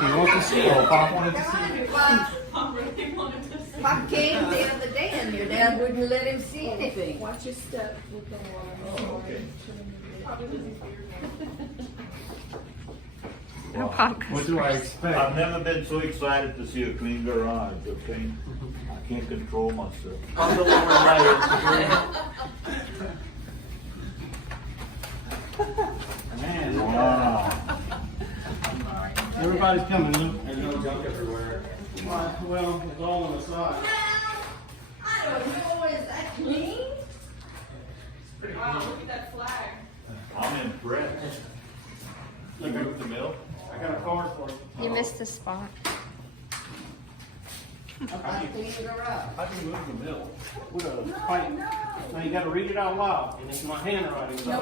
He wants to see it. Pop wanted to see it. Pop came the other day and your dad wouldn't let him see anything. Watch your step with the water. Oh, okay. What do I expect? I've never been so excited to see a clean garage, okay? I can't control myself. On the lower right. Man, Wow. everybody's coming, Luke. There's no junk everywhere. Well, it's all on the side. I don't know, is that clean? Wow, look at that flag. I'm impressed. You moved the mill? I got a card for you. You missed a spot. I cleaned the garage. I can move the mill with a pipe. Now you got to read it out loud, and it's my handwriting. So you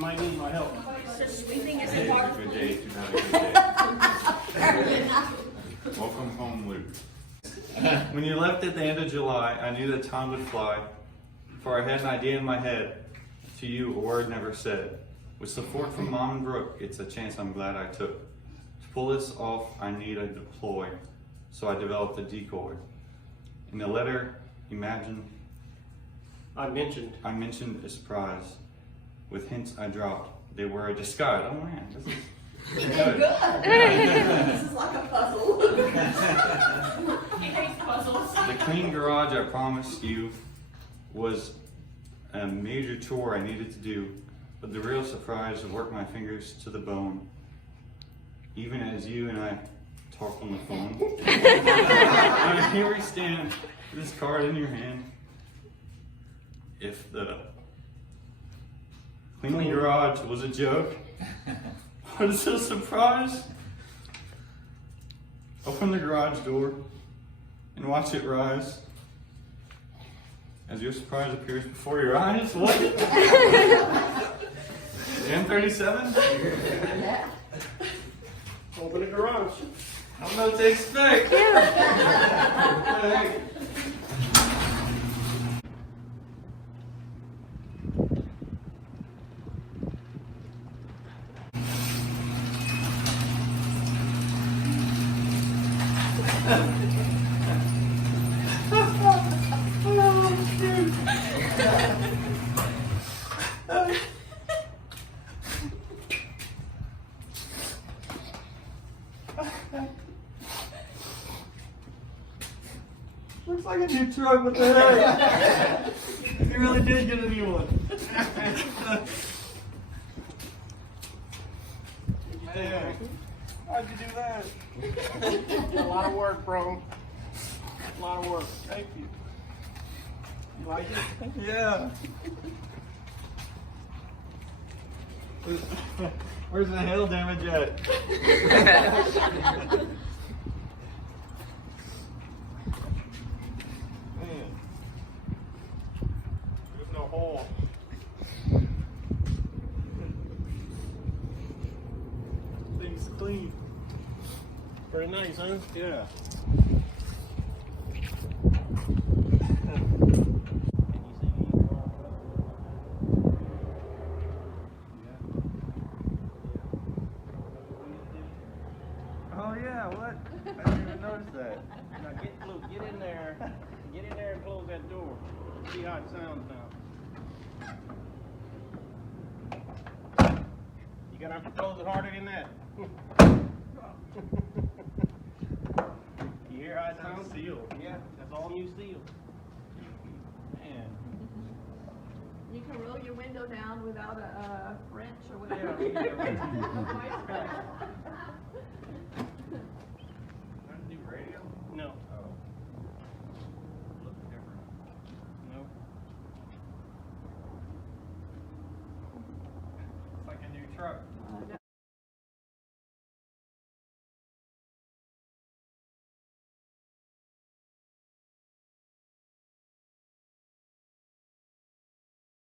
might need my help. So sweeping is Today's a important. good day to have a good day. Welcome home, Luke. When you left at the end of July, I knew that time would fly, for I had an idea in my head. To you, a word never said. With support from Mom and Brooke, it's a chance I'm glad I took. To pull this off, I need a deploy, so I developed a decoy. In the letter, I mentioned. I mentioned a surprise. With hints I dropped, they were a disguise. Oh man, this is They're good. This is like a puzzle. He hates puzzles. The clean garage I promised you was a major chore I needed to do, but the real surprise would work my fingers to the bone. Even as you and I talked on the phone. Here we stand, with this card in your hand. If the clean garage was a joke, what is a surprise? Open the garage door and watch it rise. As your surprise appears before your eyes. What? M37? Yeah. Open the garage. I don't know what to expect. Looks like a new truck with the head. You really did get a new one. Man, how'd you do that? A lot of work, bro. A lot of work. Thank you. You like it? Yeah. Where's the hail damage at? Man. There's no hole. Thing's clean. Pretty nice, huh? Yeah. Oh yeah, what? I didn't even notice that. Now get in there. Get in there and close that door. See how it sounds now. You gotta have to close it harder than that. You hear how it sounds? Steel. Yeah, that's all new steel. Man. You can roll your window down without a wrench or Yeah, whatever. yeah. New radio? No. Oh. Looks different. No. It's like a new truck.